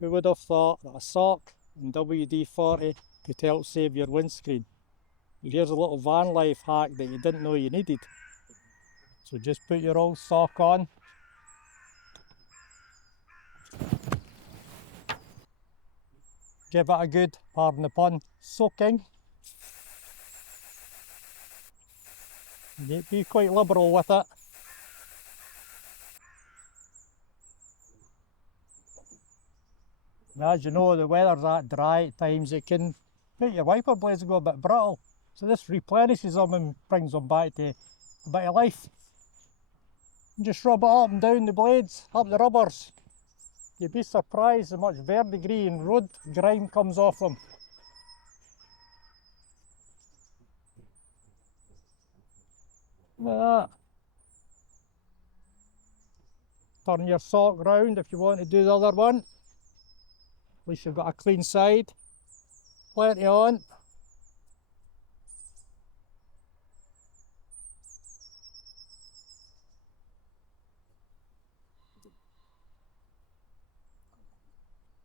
Who would have thought that a sock in WD-40 could help save your windscreen? Well, here's a little van life hack that you didn't know you needed. So just put your old sock on. Give it a good, pardon the pun, soaking. You need to be quite liberal with it. And as you know, the weather's that dry at times, it can make your wiper blades go a bit brittle. So this replenishes them and brings them back to a bit of life. And just rub it up and down the blades, up the rubbers. You'd be surprised how much verdigris and road grime comes off them. Like that. Turn your sock round if you want to do the other one. At least you've got a clean side. Plenty on.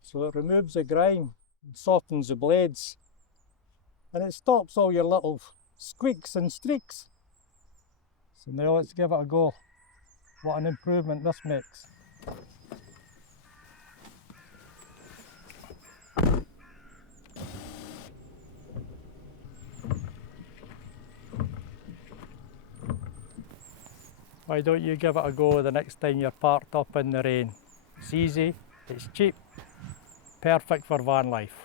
So it removes the grime and softens the blades. And it stops all your little squeaks and streaks. So now let's give it a go. What an improvement this makes. Why don't you give it a go the next time you're parked up in the rain? It's easy, it's cheap, perfect for van life.